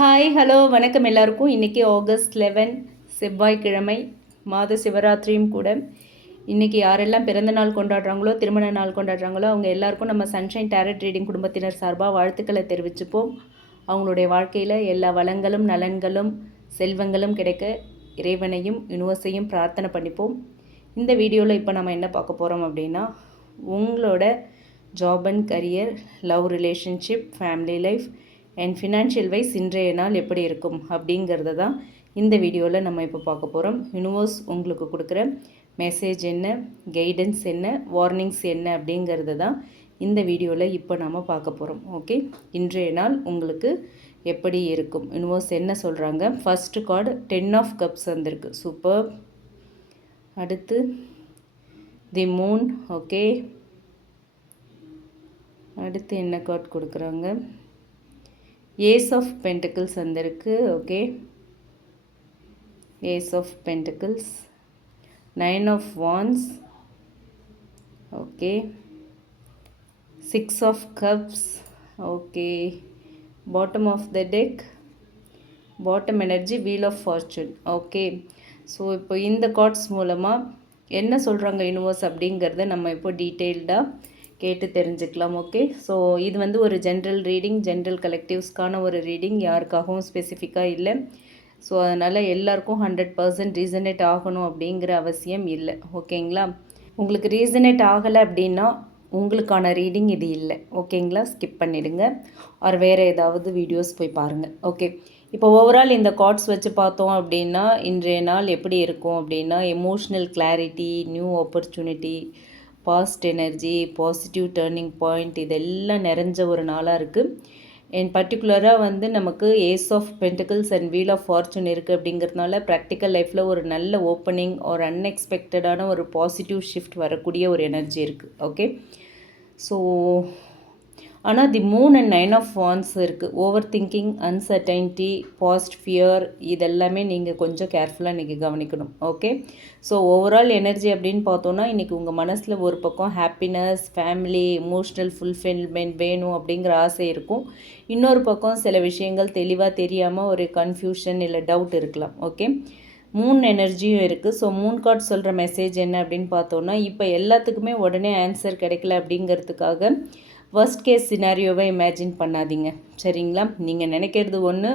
Hi hello வணக்கம் எல்லாருக்கும். இன்றைக்கி ஆகஸ்ட் 11 செவ்வாய்க்கிழமை, மாத சிவராத்திரியும் கூட. இன்றைக்கி யாரெல்லாம் பிறந்த நாள் கொண்டாடுறாங்களோ, திருமண நாள் கொண்டாடுறாங்களோ, அவங்க எல்லாருக்கும் நம்ம சன்ஷைன் டேரட் ரீடிங் குடும்பத்தினர் சார்பாக வாழ்த்துக்களை தெரிவிச்சுப்போம். அவங்களுடைய வாழ்க்கையில் எல்லா வளங்களும் நலன்களும் செல்வங்களும் கிடைக்க இறைவனையும் யூனிவர்ஸையும் பிரார்த்தனை பண்ணிப்போம். இந்த வீடியோவில் இப்போ நம்ம என்ன பார்க்க போகிறோம் அப்படின்னா, உங்களோட job and career, love relationship, family life and financial wise இன்றைய நாள் எப்படி இருக்கும் அப்படிங்கிறத தான் இந்த வீடியோவில் நம்ம இப்போ பார்க்க போகிறோம். யூனிவர்ஸ் உங்களுக்கு கொடுக்குற மெசேஜ் என்ன, கைடன்ஸ் என்ன, வார்னிங்ஸ் என்ன அப்படிங்கிறத தான் இந்த வீடியோவில் இப்போ நாம் பார்க்க போகிறோம். ஓகே, இன்றைய நாள் உங்களுக்கு எப்படி இருக்கும், யூனிவர்ஸ் என்ன சொல்கிறாங்க. ஃபஸ்ட்டு கார்டு 10 ஆஃப் கப்ஸ் வந்திருக்கு, சூப்பர். அடுத்து தி மூன். ஓகே, அடுத்து என்ன கார்டு கொடுக்குறாங்க, ஏஸ் ஆஃப் பென்டிகிள்ஸ் வந்திருக்கு. Okay, ace of pentacles, 9 of wands. Okay, 6 of cups. Okay, bottom of the deck, bottom energy, wheel of fortune. Okay, so இப்போ இந்த cards மூலமாக என்ன சொல்கிறாங்க யூனிவர்ஸ் அப்படிங்கிறத நம்ம இப்போ டீட்டெயில்டாக கேட்டு தெரிஞ்சுக்கலாம். ஓகே, ஸோ இது வந்து ஒரு ஜென்ரல் ரீடிங், ஜென்ரல் கலெக்டிவ்ஸ்க்கான ஒரு ரீடிங், யாருக்காகவும் ஸ்பெசிஃபிக்காக இல்லை. ஸோ அதனால் எல்லாருக்கும் 100% ரீசனேட் ஆகணும் அப்படிங்கிற அவசியம் இல்லை. ஓகேங்களா, உங்களுக்கு ரீசனேட் ஆகலை அப்படின்னா உங்களுக்கான ரீடிங் இது இல்லை. ஓகேங்களா, ஸ்கிப் பண்ணிவிடுங்க, ஆர் வேறு ஏதாவது வீடியோஸ் போய் பாருங்கள். ஓகே, இப்போ ஓவரால் இந்த கார்ட்ஸ் வச்சு பார்த்தோம் அப்படின்னா இன்றைய நாள் எப்படி இருக்கும் அப்படின்னா, emotional clarity, new opportunity, past energy, positive turning point, இதெல்லாம் நிறைஞ்ச ஒரு நாளாக இருக்குது. அண்ட் பர்டிகுலராக வந்து நமக்கு ace of pentacles and wheel of fortune இருக்குது அப்படிங்கிறதுனால ப்ராக்டிக்கல் லைஃப்பில் ஒரு நல்ல ஓப்பனிங் ஒரு அன்எக்ஸ்பெக்டடான ஒரு பாசிட்டிவ் ஷிஃப்ட் வரக்கூடிய ஒரு எனர்ஜி இருக்குது. ஓகே, ஸோ ஆனால் the moon and 9 of wands இருக்குது. Over thinking, uncertainty, past fear, இதெல்லாமே நீங்கள் கொஞ்சம் கேர்ஃபுல்லாக இன்றைக்கி கவனிக்கணும். ஓகே, ஸோ ஓவரால் எனர்ஜி அப்படின்னு பார்த்தோன்னா இன்றைக்கி உங்கள் மனசில் ஒரு பக்கம் ஹாப்பினஸ், ஃபேமிலி, எமோஷ்னல் ஃபுல்ஃபில்மெண்ட் வேணும் அப்படிங்கிற ஆசை இருக்கும். இன்னொரு பக்கம் சில விஷயங்கள் தெளிவாக தெரியாமல் ஒரு கன்ஃபியூஷன் இல்லை டவுட் இருக்கலாம். ஓகே, மூன் எனர்ஜியும் இருக்குது. ஸோ மூன் கார்ட் சொல்கிற மெசேஜ் என்ன அப்படின்னு பார்த்தோன்னா, இப்போ எல்லாத்துக்குமே உடனே ஆன்சர் கிடைக்கல அப்படிங்கிறதுக்காக வர்ஸ்ட் கேஸ் சினாரியோவை இமேஜின் பண்ணாதீங்க. சரிங்களா, நீங்கள் நினைக்கிறது ஒன்று,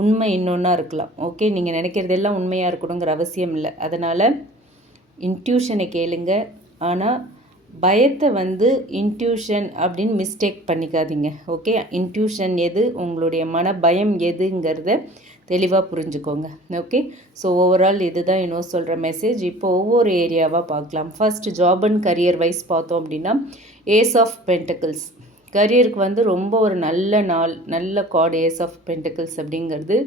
உண்மை இன்னொன்றா இருக்கலாம். ஓகே, நீங்கள் நினைக்கிறதெல்லாம் உண்மையாக இருக்கணுங்கிற அவசியம் இல்லை. அதனால் இன்ட்யூஷனை கேளுங்க, ஆனால் பயத்தை வந்து இன்ட்யூஷன் அப்படின்னு மிஸ்டேக் பண்ணிக்காதீங்க. ஓகே, இன்ட்யூஷன் எது, உங்களுடைய மன பயம் எதுங்கிறத தெளிவாக புரிஞ்சுக்கோங்க. ஓகே, ஸோ ஓவரால் இதுதான் இன்னும் சொல்கிற மெசேஜ். இப்போ ஒவ்வொரு ஏரியாவாக பார்க்கலாம். First job and career wise பார்த்தோம் அப்படின்னா, ஏஸ் ஆஃப் பென்டிகிள்ஸ் கரியருக்கு வந்து ரொம்ப ஒரு நல்ல நாள், நல்ல கார்டு ஏஸ் ஆஃப் பென்டிகிள்ஸ் அப்படிங்கிறது.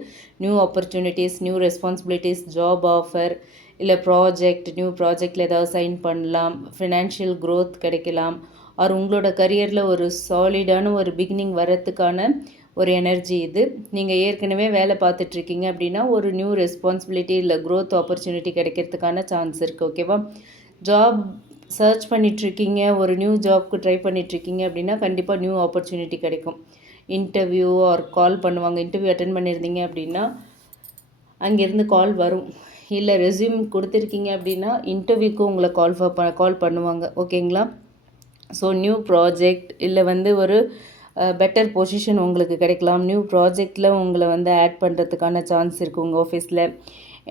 New opportunities, new responsibilities, job offer, இல்லை ப்ராஜெக்ட், நியூ ப்ராஜெக்டில் ஏதாவது சைன் பண்ணலாம், ஃபினான்ஷியல் க்ரோத் கிடைக்கலாம், ஆர் உங்களோட கரியரில் ஒரு சாலிடான ஒரு பிகினிங் வரத்துக்கான ஒரு எனர்ஜி இது. நீங்கள் ஏற்கனவே வேலை பார்த்துட்ருக்கீங்க அப்படின்னா ஒரு நியூ ரெஸ்பான்சிபிலிட்டி இல்லை க்ரோத் ஆப்பர்ச்சுனிட்டி கிடைக்கிறதுக்கான சான்ஸ் இருக்குது. ஓகேவா, ஜாப் சர்ச் பண்ணிகிட்ருக்கீங்க, ஒரு நியூ ஜாப்க்கு ட்ரை பண்ணிகிட்ருக்கீங்க அப்படின்னா கண்டிப்பாக நியூ ஆப்பர்ச்சுனிட்டி கிடைக்கும். இன்டர்வியூ ஆர் கால் பண்ணுவாங்க. இன்டர்வியூ அட்டென்ட் பண்ணியிருந்தீங்க அப்படின்னா அங்கேருந்து கால் வரும். இல்லை ரெஸ்யூம் கொடுத்துருக்கீங்க அப்படின்னா இன்டர்வியூக்கு உங்களை கால் பண்ணுவாங்க. ஓகேங்களா, ஸோ நியூ ப்ராஜெக்ட் இல்லை வந்து ஒரு பெட்டர் பொசிஷன் உங்களுக்கு கிடைக்கலாம். நியூ ப்ராஜெக்டில் உங்களை வந்து ஆட் பண்ணுறதுக்கான சான்ஸ் இருக்குது உங்கள் ஆஃபீஸில்.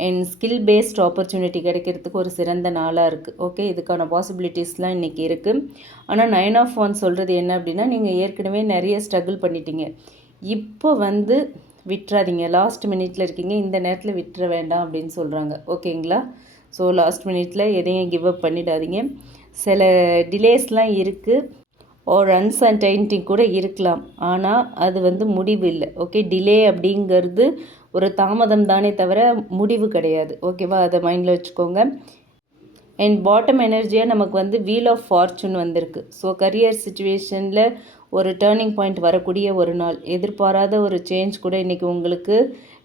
அண்ட் ஸ்கில் பேஸ்ட் ஆப்பர்ச்சுனிட்டி கிடைக்கிறதுக்கு ஒரு சிறந்த நாளாக இருக்குது. ஓகே, இதுக்கான பாசிபிலிட்டிஸ்லாம் இன்றைக்கி இருக்குது. ஆனால் 9 ஆஃப் வான்ஸ் சொல்கிறது என்ன அப்படின்னா, நீங்கள் ஏற்கனவே நிறைய ஸ்ட்ரகிள் பண்ணிட்டீங்க, இப்போ வந்து விட்டுறாதீங்க. லாஸ்ட் மினிட்ல இருக்கீங்க, இந்த நேரத்தில் விட்டுற வேண்டாம் அப்படின்னு சொல்கிறாங்க. ஓகேங்களா, ஸோ லாஸ்ட் மினிட்ல எதையும் கிவ் அப் பண்ணிடாதீங்க. சில டிலேஸ்லாம் இருக்குது, ஒரு அன்சர்டைனிட்டி கூட இருக்கலாம், ஆனால் அது வந்து முடிவு இல்லை. ஓகே, டிலே அப்படிங்கிறது ஒரு தாமதம் தானே தவிர முடிவு கிடையாது. ஓகேவா, அதை மைண்டில் வச்சுக்கோங்க. அண்ட் பாட்டம் எனர்ஜியாக நமக்கு வந்து வீல் ஆஃப் ஃபார்ச்சூன் வந்திருக்கு. ஸோ கரியர் சுச்சுவேஷனில் ஒரு டேர்னிங் பாயிண்ட் வரக்கூடிய ஒரு நாள், எதிர்பாராத ஒரு சேஞ்ச் கூட இன்றைக்கி உங்களுக்கு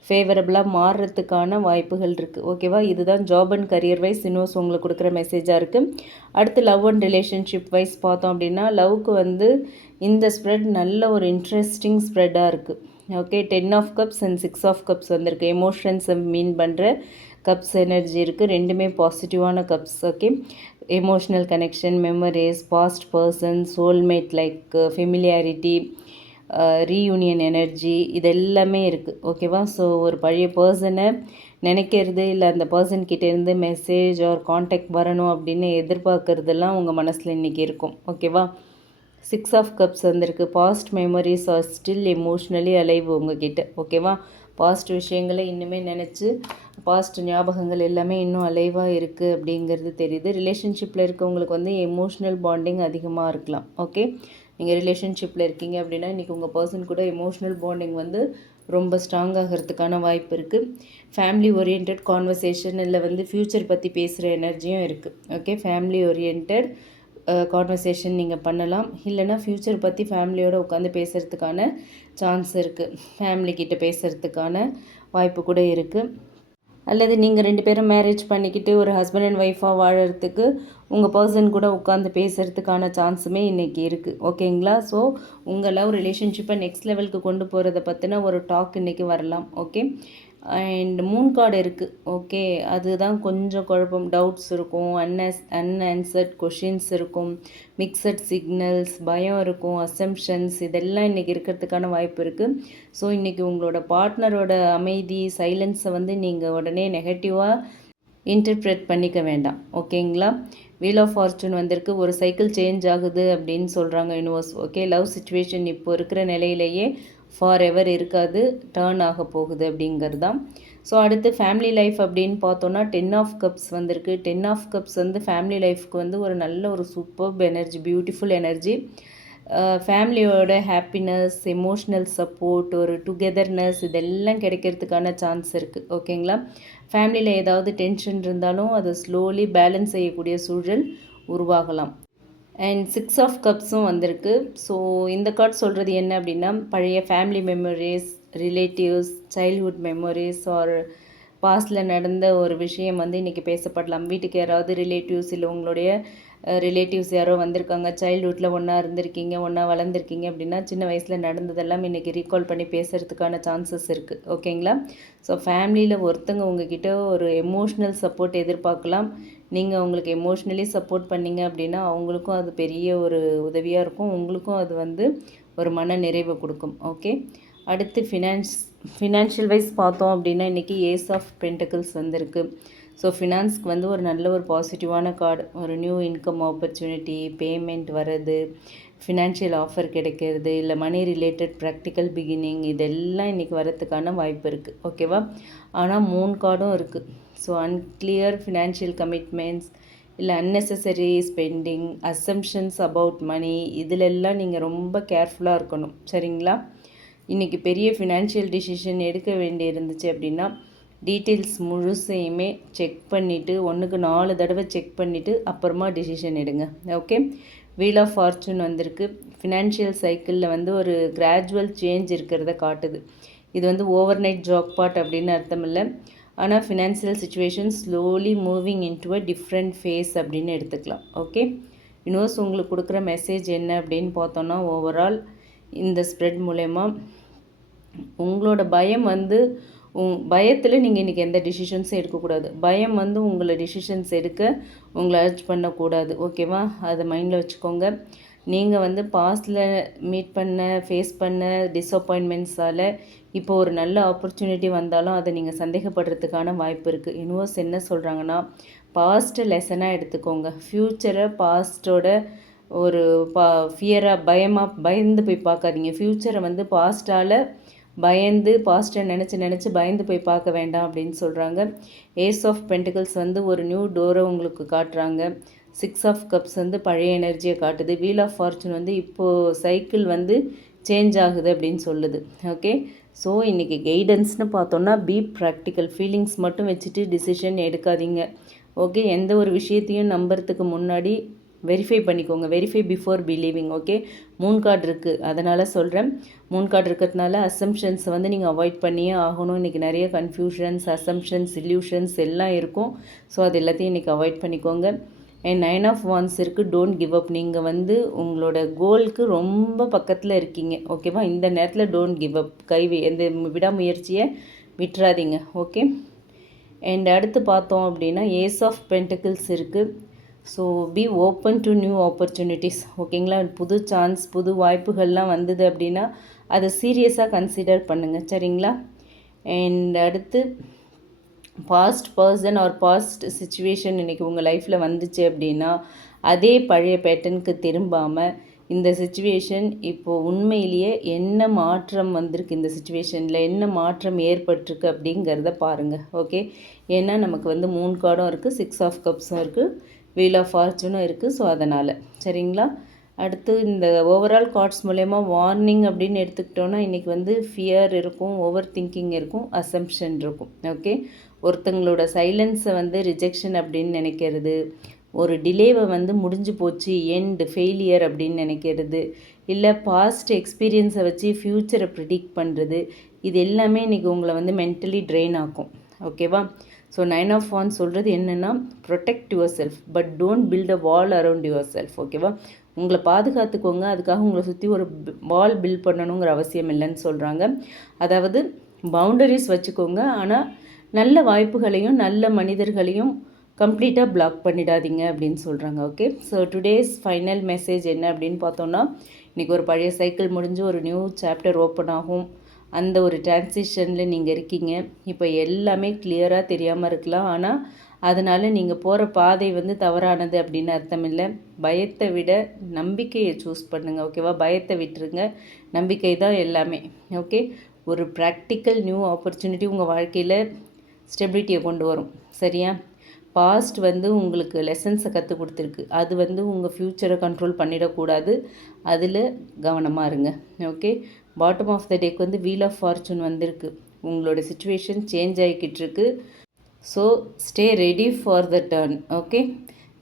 ஃபேவரபுளாக மாறுறதுக்கான வாய்ப்புகள் இருக்குது. ஓகேவா, இதுதான் ஜாப் அண்ட் கரியர் வைஸ் இன்னும் உங்களுக்கு கொடுக்குற மெசேஜாக இருக்குது. அடுத்து லவ் அண்ட் ரிலேஷன்ஷிப் வைஸ் பார்த்தோம் அப்படின்னா, லவ்க்கு வந்து இந்த ஸ்ப்ரெட் நல்ல ஒரு இன்ட்ரெஸ்டிங் ஸ்ப்ரெட்டாக இருக்குது. Okay, 10 of cups and 6 of cups வந்திருக்கு. எமோஷன்ஸை மீன் பண்ணுற கப்ஸ் எனர்ஜி இருக்குது. ரெண்டுமே பாசிட்டிவான cups. Okay, emotional connection, memories, past person, soulmate like familiarity, reunion energy, இது எல்லாமே இருக்குது. ஓகேவா? ஸோ ஒரு பழைய பர்சனை நினைக்கிறது, இல்லை அந்த பர்சன்கிட்டேருந்து மெசேஜ் ஆர் காண்டாக்ட் வரணும் அப்படின்னு எதிர்பார்க்குறதெல்லாம் உங்கள் மனசில் இன்றைக்கி இருக்கும். ஓகேவா? 6 ஆஃப் கப்ஸ் வந்திருக்கு. Past memories are still emotionally alive உங்ககிட்ட. ஓகேவா? பாஸ்ட் விஷயங்களை இன்னுமே நினச்சி பாஸ்ட் ஞாபகங்கள் எல்லாமே இன்னும் அலைவாக இருக்குது அப்படிங்கிறது தெரியுது. ரிலேஷன்ஷிப்பில் இருக்கவங்களுக்கு வந்து எமோஷ்னல் பாண்டிங் அதிகமாக இருக்கலாம். ஓகே, நீங்கள் ரிலேஷன்ஷிப்பில் இருக்கீங்க அப்படின்னா இன்றைக்கி உங்கள் பர்சன் கூட எமோஷ்னல் பாண்டிங் வந்து ரொம்ப ஸ்ட்ராங் ஆகிறதுக்கான வாய்ப்பு இருக்குது. ஃபேமிலி ஓரியன்ட் கான்வர்சேஷன் இல்லை வந்து ஃப்யூச்சர் பற்றி பேசுகிற எனர்ஜியும் இருக்குது. ஓகே, ஃபேமிலி ஓரியன்ட் கான்வர்சேஷன் நீங்கள் பண்ணலாம். இல்லைனா ஃப்யூச்சர் பற்றி ஃபேமிலியோடு உட்காந்து பேசுகிறதுக்கான சான்ஸ் இருக்குது. ஃபேமிலிக்கிட்ட பேசுகிறதுக்கான வாய்ப்பு கூட இருக்குது. அல்லது நீங்கள் 2 பேரும் மேரேஜ் பண்ணிக்கிட்டு ஒரு ஹஸ்பண்ட் அண்ட் ஒய்ஃபாக வாழறதுக்கு உங்கள் பர்சன் கூட உட்காந்து பேசுகிறதுக்கான சான்ஸுமே இன்றைக்கி இருக்குது. ஓகேங்களா? ஸோ உங்கள் லவ் ரிலேஷன்ஷிப்பை நெக்ஸ்ட் லெவலுக்கு கொண்டு போகிறத பற்றின ஒரு டாக் இன்றைக்கி வரலாம். ஓகே, அண்ட் மூன் கார்டு இருக்குது. ஓகே, அதுதான் கொஞ்சம் குழப்பம். டவுட்ஸ் இருக்கும், அன்ஆன்சர்ட் கொஷின்ஸ் இருக்கும், மிக்சட் சிக்னல்ஸ், பயம் இருக்கும், அசம்ஷன்ஸ், இதெல்லாம் இன்றைக்கி இருக்கிறதுக்கான வாய்ப்பு இருக்குது. ஸோ இன்றைக்கி உங்களோட பார்ட்னரோட அமைதி, சைலன்ஸை வந்து நீங்கள் உடனே நெகட்டிவாக இன்டர்ப்ரெட் பண்ணிக்க வேண்டாம். ஓகேங்களா? வீல் ஆஃப் ஃபார்ச்சூன் வந்திருக்கு. ஒரு சைக்கிள் சேஞ்ச் ஆகுது அப்படின்னு சொல்கிறாங்க யூனிவர்ஸ். ஓகே, லவ் சிச்சுவேஷன் இப்போ இருக்கிற நிலையிலேயே ஃபார் எவர் இருக்காது, டேர்ன் ஆக போகுது அப்படிங்கிறது தான். ஸோ அடுத்து ஃபேமிலி லைஃப் அப்படின்னு பார்த்தோன்னா 10 ஆஃப் கப்ஸ் வந்திருக்கு. 10 ஆஃப் கப்ஸ் வந்து ஃபேமிலி லைஃப்க்கு வந்து ஒரு நல்ல ஒரு சூப்பர்ப் எனர்ஜி, பியூட்டிஃபுல் எனர்ஜி. ஃபேமிலியோட ஹாப்பினஸ், எமோஷ்னல் சப்போர்ட், ஒரு டுகெதர்னஸ், இதெல்லாம் கிடைக்கிறதுக்கான சான்ஸ் இருக்குது. ஓகேங்களா? ஃபேமிலியில் ஏதாவது டென்ஷன் இருந்தாலும் அதை ஸ்லோலி பேலன்ஸ் செய்யக்கூடிய சூழல் உருவாகலாம். அண்ட் 6 ஆஃப் கப்ஸும் வந்திருக்கு. ஸோ இந்த கார்டு சொல்கிறது என்ன அப்படின்னா, பழைய family memories, relatives, childhood memories or பாஸ்டில் நடந்த ஒரு விஷயம் வந்து இன்றைக்கி பேசப்படலாம். வீட்டுக்கு யாராவது ரிலேட்டிவ்ஸ் இல்லை உங்களுடைய ரிலேட்டிவ்ஸ் யாரோ வந்திருக்காங்க, சைல்ட்ஹுட்டில் ஒன்றா இருந்திருக்கீங்க, ஒன்றா வளர்ந்துருக்கீங்க அப்படின்னா சின்ன வயசில் நடந்ததெல்லாம் இன்றைக்கி ரீகால் பண்ணி பேசுகிறதுக்கான சான்சஸ் இருக்குது. ஓகேங்களா? ஸோ ஃபேமிலியில் ஒருத்தங்க உங்ககிட்ட ஒரு எமோஷ்னல் சப்போர்ட் எதிர்பார்க்கலாம். நீங்கள் அவங்களுக்கு எமோஷ்னலி சப்போர்ட் பண்ணிங்க அப்படின்னா அவங்களுக்கும் அது பெரிய ஒரு உதவியாக இருக்கும், உங்களுக்கும் அது வந்து ஒரு மன நிறைவை கொடுக்கும். ஓகே, அடுத்து ஃபினான்ஷியல் வைஸ் பார்த்தோம் அப்படின்னா இன்றைக்கி ஏஸ் ஆஃப் பென்டக்கிள்ஸ் வந்திருக்கு. ஸோ ஃபினான்ஸ்க்கு வந்து ஒரு நல்ல ஒரு பாசிட்டிவான கார்டு. ஒரு நியூ இன்கம் ஆப்பர்ச்சுனிட்டி, பேமெண்ட் வர்றது, ஃபினான்ஷியல் ஆஃபர் கிடைக்கிறது, இல்லை மணி ரிலேட்டட் ப்ராக்டிக்கல் பிகினிங், இதெல்லாம் இன்றைக்கி வரத்துக்கான வாய்ப்பு இருக்குது. ஓகேவா? ஆனால் 3 கார்டும் இருக்குது. ஸோ அன்கிளியர் ஃபினான்ஷியல் கமிட்மெண்ட்ஸ், இல்லை unnecessary spending, assumptions about money, இதிலெல்லாம் நீங்கள் ரொம்ப கேர்ஃபுல்லாக இருக்கணும். சரிங்களா? இன்றைக்கி பெரிய ஃபினான்ஷியல் டிசிஷன் எடுக்க வேண்டி இருந்துச்சு அப்படின்னா டீட்டெயில்ஸ் முழுசையுமே செக் பண்ணிவிட்டு, 1க்கு 4 தடவை செக் பண்ணிவிட்டு அப்புறமா டிசிஷன் எடுங்க. ஓகே, வீல் ஆஃப் ஃபார்ச்சூன் வந்திருக்கு. ஃபினான்ஷியல் சைக்கிளில் வந்து ஒரு கிராஜுவல் சேஞ்ச் இருக்கிறத காட்டுது. இது வந்து ஓவர் நைட் ஜாக்பாட் அப்படின்னு அர்த்தம் இல்லை, ஆனால் financial situation slowly moving into a different phase அப்படின்னு எடுத்துக்கலாம். ஓகே, யூனிவர்ஸ் உங்களுக்கு கொடுக்குற மெசேஜ் என்ன அப்படின்னு பார்த்தோன்னா, ஓவரால் இந்த ஸ்ப்ரெட் மூலயமா உங்களோட பயம் வந்து பயத்தில் நீங்கள் இன்றைக்கி எந்த டிசிஷன்ஸும் எடுக்கக்கூடாது. பயம் வந்து உங்களை டிசிஷன்ஸ் எடுக்க உங்களை அர்ஜ் பண்ணக்கூடாது. ஓகேவா? அதை மைண்டில் வச்சுக்கோங்க. நீங்கள் வந்து பாஸ்டில் மீட் பண்ண, ஃபேஸ் பண்ண டிஸப்பாயின்மெண்ட்ஸால் இப்போ ஒரு நல்ல ஆப்பர்ச்சுனிட்டி வந்தாலும் அதை நீங்கள் சந்தேகப்படுறதுக்கான வாய்ப்பு இருக்குது. யூனிவர்ஸ் என்ன சொல்கிறாங்கன்னா, பாஸ்ட்டை லெசனாக எடுத்துக்கோங்க. ஃப்யூச்சரை பாஸ்ட்டோட ஒரு ஃபியராக, பயந்து போய் பார்க்காதீங்க. ஃப்யூச்சரை வந்து பாஸ்ட்டால் பயந்து, பாஸ்ட்டை நினச்சி பயந்து போய் பார்க்க வேண்டாம் அப்படின்னு சொல்கிறாங்க. ஏஸ் ஆஃப் பென்டிகல்ஸ் வந்து ஒரு நியூ டோரை உங்களுக்கு காட்டுறாங்க. 6 ஆஃப் கப்ஸ் வந்து பழைய எனர்ஜியை காட்டுது. வீல் ஆஃப் ஃபார்ச்சூன் வந்து இப்போது சைக்கிள் வந்து சேஞ்ச் ஆகுது அப்படின்னு சொல்லுது. ஓகே, ஸோ இன்றைக்கி கைடன்ஸ்னு பார்த்தோன்னா, பி ப்ராக்டிக்கல். ஃபீலிங்ஸ் மட்டும் வச்சுட்டு டிசிஷன் எடுக்காதீங்க. ஓகே, எந்த ஒரு விஷயத்தையும் நம்புறதுக்கு முன்னாடி வெரிஃபை பண்ணிக்கோங்க. Verify before believing. Okay, 3 card இருக்குது, அதனால் சொல்கிறேன். 3 கார்டு இருக்கிறதுனால அசம்ஷன்ஸை வந்து நீங்கள் அவாய்ட் பண்ணியே ஆகணும். இன்றைக்கி நிறைய கன்ஃபியூஷன்ஸ், அசம்ஷன்ஸ், இல்யூஷன்ஸ் எல்லாம் இருக்கும். ஸோ அது எல்லாத்தையும் இன்றைக்கி அவாய்ட் பண்ணிக்கோங்க. அண்ட் 9 ஆஃப் வான்ஸ் இருக்குது. Don't give up. நீங்கள் வந்து உங்களோட கோலுக்கு ரொம்ப பக்கத்தில் இருக்கீங்க. ஓகேவா? இந்த நேரத்தில் டோன்ட் கிவ் அப். எந்த விடாமுயற்சியை விட்டுறாதீங்க. ஓகே. அண்ட் அடுத்து பார்த்தோம் அப்படின்னா ஏஸ் ஆஃப் பென்டிகிள்ஸ் இருக்குது. So be open to new opportunities. ஓகேங்களா? புது சான்ஸ், புது வாய்ப்புகள்லாம் வந்தது அப்படின்னா அதை சீரியஸாக கன்சிடர் பண்ணுங்கள். சரிங்களா? அண்ட் அடுத்து past person or past situation இன்றைக்கி உங்கள் லைஃப்பில் வந்துச்சு அப்படின்னா அதே பழைய பேட்டர்னுக்கு திரும்பாமல் இந்த சுச்சுவேஷன் இப்போது உண்மையிலேயே என்ன மாற்றம் வந்திருக்கு, இந்த சுச்சுவேஷனில் என்ன மாற்றம் ஏற்பட்டிருக்கு அப்படிங்கிறத பாருங்கள். ஓகே. ஏன்னா நமக்கு வந்து 3 கார்டும் இருக்குது, 6 ஆஃப் கப்ஸும் இருக்குது, வீல் ஆஃப் ஃபார்ச்சூனும் இருக்குது. ஸோ அதனால் சரிங்களா. அடுத்து இந்த ஓவரால் கார்ட்ஸ் மூலயமா வார்னிங் அப்படின்னு எடுத்துக்கிட்டோன்னா இன்றைக்கி வந்து ஃபியர் இருக்கும், ஓவர் திங்கிங் இருக்கும், அசம்ப்ஷன் இருக்கும். ஓகே. ஒருத்தங்களோட சைலன்ஸை வந்து ரிஜெக்ஷன் அப்படின்னு நினைக்கிறது, ஒரு டிலேவை வந்து முடிஞ்சு போச்சு, எண்ட் ஃபெயிலியர் அப்படின்னு நினைக்கிறது, இல்லை பாஸ்ட் எக்ஸ்பீரியன்ஸை வச்சு ஃப்யூச்சரை ப்ரிடிக்ட் பண்ணுறது, இது எல்லாமே இன்றைக்கி உங்களை வந்து மென்டலி ட்ரெயின் ஆக்கும். ஓகேவா? ஸோ 9 ஆஃப் வான்ஸ் சொல்கிறது என்னென்னா protect yourself but don't build a wall around yourself. ஓகேவா? உங்களை பாதுகாத்துக்கோங்க, அதுக்காக உங்களை சுற்றி ஒரு வால் பில்ட் பண்ணணுங்கிற அவசியம் இல்லைன்னு சொல்கிறாங்க. அதாவது பவுண்டரிஸ் வச்சுக்கோங்க, ஆனால் நல்ல வாய்ப்புகளையும் நல்ல மனிதர்களையும் கம்ப்ளீட்டாக பிளாக் பண்ணிடாதீங்க அப்படின்னு சொல்கிறாங்க. Okay. So today's final message என்ன அப்படின்னு பார்த்தோன்னா இன்றைக்கி ஒரு பழைய சைக்கிள் முடிஞ்சு ஒரு நியூ சாப்டர் ஓப்பன் ஆகும். அந்த ஒரு டிரான்சிஷனில் நீங்கள் இருக்கீங்க. இப்போ எல்லாமே கிளியராக தெரியாமல் இருக்கலாம், ஆனால் அதனால் நீங்கள் போகிற பாதை வந்து தவறானது அப்படின்னு அர்த்தம் இல்லை. பயத்தை விட நம்பிக்கையை சூஸ் பண்ணுங்கள். ஓகேவா? பயத்தை விட்டுருங்க, நம்பிக்கை தான் எல்லாமே. ஓகே. ஒரு ப்ராக்டிக்கல் நியூ ஆப்பர்ச்சுனிட்டி உங்கள் வாழ்க்கையில் ஸ்டெபிலிட்டியை கொண்டு வரும். சரியா? பாஸ்ட் வந்து உங்களுக்கு லெசன்ஸை கற்றுக் கொடுத்துருக்கு, அது வந்து உங்கள் ஃப்யூச்சரை கண்ட்ரோல் பண்ணிடக்கூடாது, அதில் கவனமாக இருங்க. ஓகே. பாட்டம் ஆஃப் த டேக்கு வந்து வீல் ஆஃப் ஃபார்ச்சூன் வந்திருக்கு. உங்களோட சுச்சுவேஷன் சேஞ்ச் ஆகிக்கிட்டு இருக்கு. So stay ready for the turn. Okay.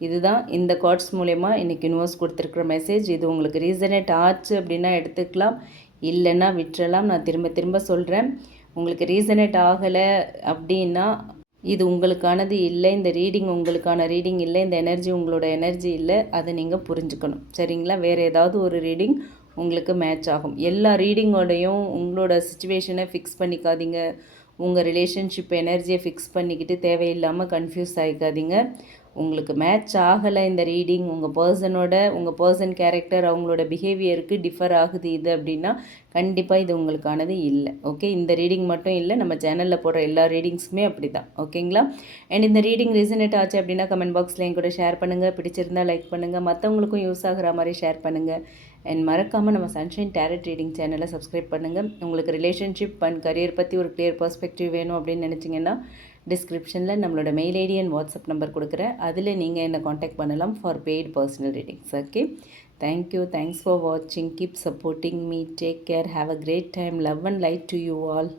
இதுதான் இந்த கார்ட்ஸ் மூலயமா இன்றைக்கி யூனிவர்ஸ் கொடுத்துருக்குற மெசேஜ். இது உங்களுக்கு ரீசனேட் ஆச்சு அப்படின்னா எடுத்துக்கலாம், இல்லைன்னா விட்டுறலாம். நான் திரும்ப திரும்ப சொல்கிறேன், உங்களுக்கு ரீசனேட் ஆகலை அப்படின்னா இது உங்களுக்கானது இல்லை, இந்த ரீடிங் உங்களுக்கான ரீடிங் இல்லை, இந்த எனர்ஜி உங்களோட எனர்ஜி இல்லை, அதை நீங்கள் புரிஞ்சுக்கணும். சரிங்களா? வேறு ஏதாவது ஒரு ரீடிங் உங்களுக்கு மேட்ச் ஆகும். எல்லா ரீடிங்கோடையும் உங்களோட சுச்சுவேஷனை ஃபிக்ஸ் பண்ணிக்காதீங்க, உங்கள் ரிலேஷன்ஷிப் எனர்ஜியை ஃபிக்ஸ் பண்ணிக்கிட்டு தேவையில்லாமல் கன்ஃபியூஸ் ஆகிக்காதீங்க. உங்களுக்கு மேட்ச் ஆகலை இந்த ரீடிங், உங்கள் பர்சன் கேரக்டர், அவங்களோட பிஹேவியருக்கு டிஃபர் ஆகுது இது அப்படின்னா கண்டிப்பாக இது உங்களுக்கானது இல்லை. ஓகே. இந்த ரீடிங் மட்டும் இல்லை, நம்ம சேனலில் போடுற எல்லா ரீடிங்ஸுமே அப்படி தான். ஓகேங்களா? அண்ட் இந்த ரீடிங் ரிசனேட் ஆச்சு அப்படின்னா கமெண்ட் பாக்ஸில் என் கூட ஷேர் பண்ணுங்கள், பிடிச்சிருந்தால் லைக் பண்ணுங்கள், மற்றவங்களுக்கும் யூஸ் ஆகிற மாதிரி ஷேர் பண்ணுங்கள். அண்ட் மறக்காமல் நம்ம சன்ஷைன் டேரட் ரீடிங் சேனலை சப்ஸ்கிரைப் பண்ணுங்கள். உங்களுக்கு ரிலேஷன்ஷிப் அண்ட் கரியர் பற்றி ஒரு கிளியர் பர்ஸ்பெக்டிவ் வேணும் அப்படின்னு நினச்சிங்கன்னா டிஸ்கிரிப்ஷனில் நம்மளோட mail ID and WhatsApp number கொடுக்குறேன், அதில் நீங்கள் என்னை காண்டாக்ட் பண்ணலாம் for paid personal readings. Okay. Thank you. Thanks for வாட்சிங். Keep supporting me. Take care. Have a great time. Love and light to you all.